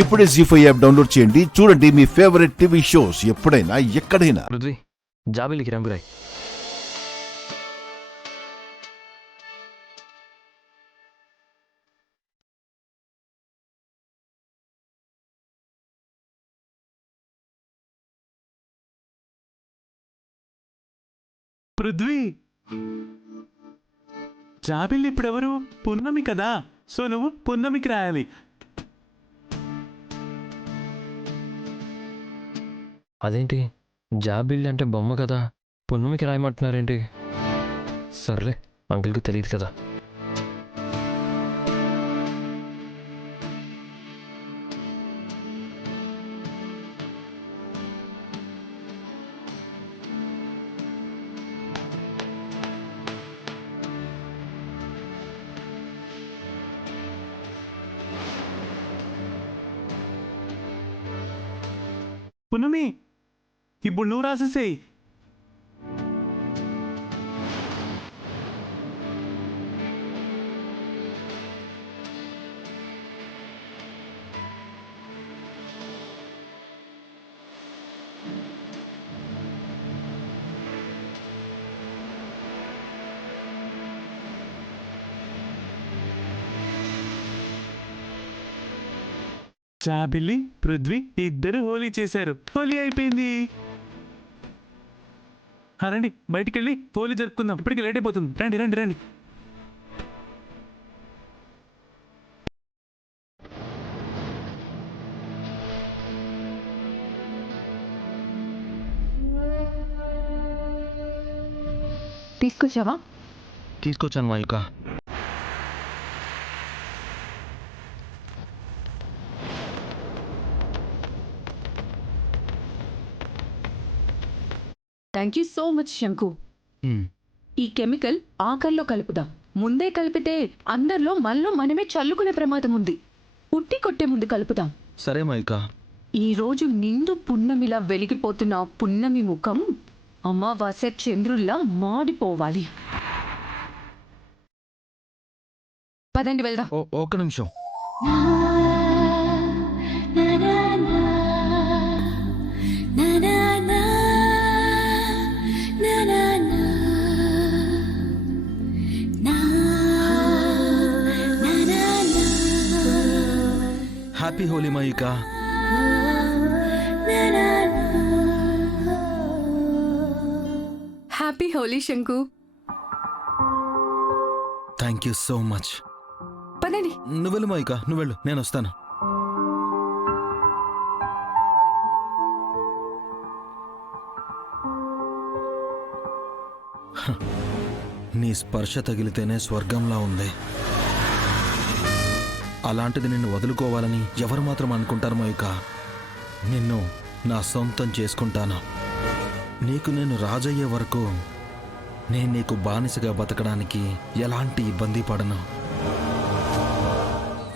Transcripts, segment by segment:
ఇప్పుడే జీ5 app download చేయండి. చూడండి మీ ఫేవరెట్ టీవీ షోస్ ఎప్పుడైనా ఎక్కడైనా. పృథ్వీ జాబిలికి రంగురాయ్. పృథ్వీ, జాబిల్ ఇప్పుడెవరు? పున్నమి కదా, సో నువ్వు పున్నమికి రాయాలి. అదేంటి జాబిల్లి అంటే బొమ్మ కదా, పున్నమికి రాయమంటున్నారేంటి? సర్లే, అంకుల్కి తెలియదు కదా. పున్నమి, ఇప్పుడు నువ్వు రాసేసేయి. జాబిల్లి, పృథ్వీ ఇద్దరు హోలీ చేశారు. హోలీ అయిపోయింది. రండి బయటికి వెళ్ళి హోలీ జరుపుకుందాం. ఇప్పటికి లేట్ అయిపోతుంది. రండి రండి రండి. తీసుకొచ్చావా? తీసుకొచ్చాను మాయుక. థ్యాంక్ యూ సో మచ్ శంకు. ఈ కెమికల్ ఆకల్లో కలుపుదాం. ముందే కలిపితే అందరిలో మనలో మనమే చల్లుకునే ప్రమాదం ఉంది. ఉట్టి కొట్టే ముందు కలుపుదాం. సరే మాయుక. ఈ రోజు నిండు పున్నమిలా వెలిగిపోతున్న పున్నమి ముఖం అమావాస్య చంద్రుల్లా మాడిపోవాలి. పదండి వెళ్దాం. ఒక్క నిమిషం. హ్యాపీ హోలీ మాయుక. హ్యాపీ హోలీ శంకు. Thank you so much. పదండి. నువ్వెళ్ళు మాయుక, నువ్వెళ్ళు, నేను వస్తాను. నీ స్పర్శ తగిలితేనే స్వర్గంలా ఉంది. అలాంటిది నిన్ను వదులుకోవాలని ఎవరు మాత్రం అనుకుంటారు మాయుక? నిన్ను నా సొంతం చేసుకుంటాను. నీకు నేను రాజయ్యే వరకు నేను నీకు బానిసగా బతకడానికి ఎలాంటి ఇబ్బంది పడను.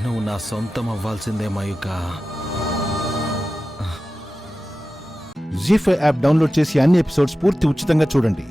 నువ్వు నా సొంతం అవ్వాల్సిందే మాయుక. జీ5 యాప్ డౌన్లోడ్ చేసి అన్ని ఎపిసోడ్స్ పూర్తి ఉచితంగా చూడండి.